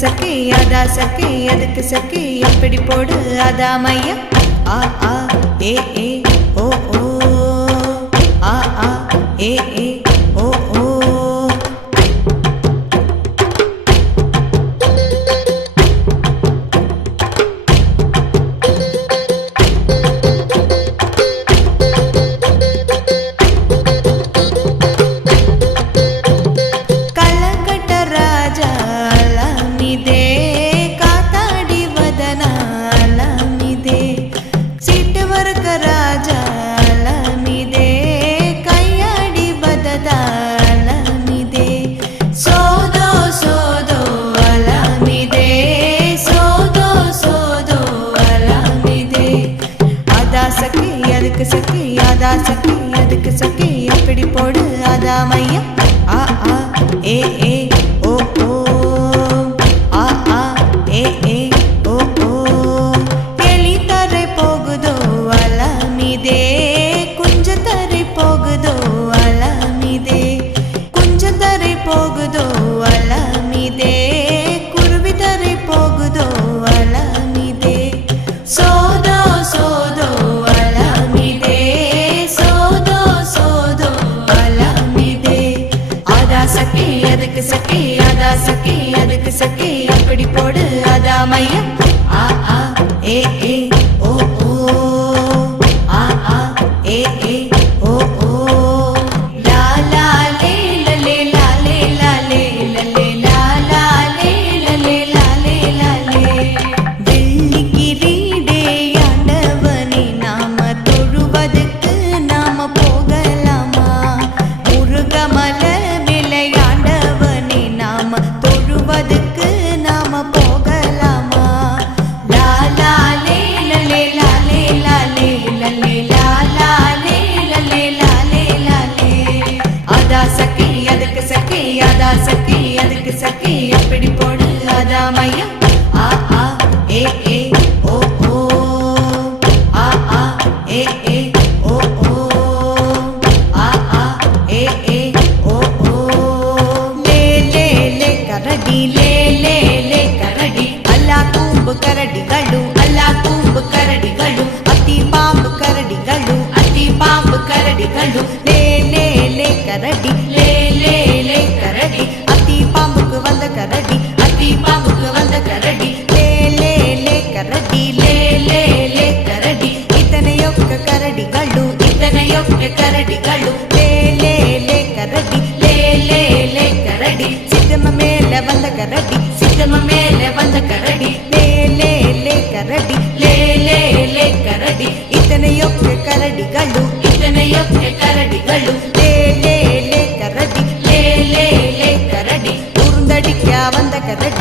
சக்கி அதா சக்கி அதுக்கு சக்கி எப்படி போடு அதா மையா ஆ ஆ ஏ ஏ ஓ ஓ ஆ ஆ ஏ ஏ ஓ ஓ சக்கி அதா சக்கி அதுக்கு சக்கி எப்படி போடு அதா மையா ஆ ஆ ஏ ஏ ஓ ஓ ஆ ஆ ஏ ஏ ஓ ஓ ಎಲಿ ತಾರೆ போகுதோ ಅಲ ಮಿದೆ ಕುಂಜ ತಾರೆ போகுதோ ಅಲ ಮಿದೆ ಕುಂಜ ತಾರೆ போகுதோ ಅಲ ಮಿದೆ ಕುರುವಿ ತಾರೆ போகுதோ ಅಲ ಮಿದೆ ಸೋದೋ ಸೋದೋ அதுக்கு சக்கி அதா சக்கி அதுக்கு சக்கி எப்படி போடு அதா மையா ஆ ஆ ஏ ஏ ஓ ஓ ஆ ஆ ஏ ஏ ஓ ஓ லா லா லே லே லா லே லா லே லா லா லே லா லே வெள்ளி கிரீடே ஆண்டவனே நாம தொழுவதற்கு நாம போகலாமா முருகமல தொழுவதற்கு நாம போகலாமா லா லா லே லே லா லே லா லே லா லா லே லா லே அதா சக்கி அதுக்கு சக்கி அதா சக்கி அதுக்கு சக்கி எப்படி போடு அதா மையா ஆ ஆ ஏ ஏ ஓ ஓ ஆ ஆ ஏ ஏ ஓ ஓ ஆ ஆ ஏ ஏ ஓ ஓ ಕರಡಿ ಲೇ ಲೇ ಲೇ ಕರಡಿ ಅಲ್ಲ ಕೂಂಬು ಕರಡಿಗಳು ಅಲ್ಲ ಕೂಂಬು ಕರಡಿಗಳು ಅತಿ ಪಾಂಬು ಕರಡಿಗಳು ಅತಿ ಪಾಂಬು ಕರಡಿಗಳು ಲೇ ಲೇ ಲೇ ಕರಡಿ ಲೇ ಲೇ ಲೇ ಕರಡಿ ಅತಿ ಪಾಂಬುக்கு வந்த கரடி அதி பாம்புக்கு வந்த கரடி ಲೇ ಲೇ ಲೇ ಕರಡಿ ಲೇ ಲೇ ಲೇ ಕರಡಿ ಇತನೆಯೊಕ್ಕ ಕರಡಿಗಳು ಇತನೆಯೊಕ್ಕ ಕರಡಿಗಳು ಲೇ ಲೇ ಲೇ ಕರಡಿ ಲೇ ಲೇ ಲೇ ಕರಡಿ ಸಿದ್ದಮ್ಮ ಮೇಲೆ ಬಂದ ಕರಡಿ ಸಿದ್ದಮ್ಮ ಮೇಲೆ ಬಂದ ಕರಡಿ ಲೇ ಲೇ ಲೇ ಕರಡಿ ಲೇ ಲೇ ಲೇ ಕರಡಿ ಇತನೆಯೊಕ್ಕ ಕರಡಿಗಳು ಇತನೆಯೊಕ್ಕ ಕರಡಿಗಳು ಲೇ ಲೇ ಲೇ ಕರಡಿ ಲೇ ಲೇ ಲೇ ಕರಡಿ ಉರುಂದಡಿಕ್ಕ ಬಂದ ಕರಡಿ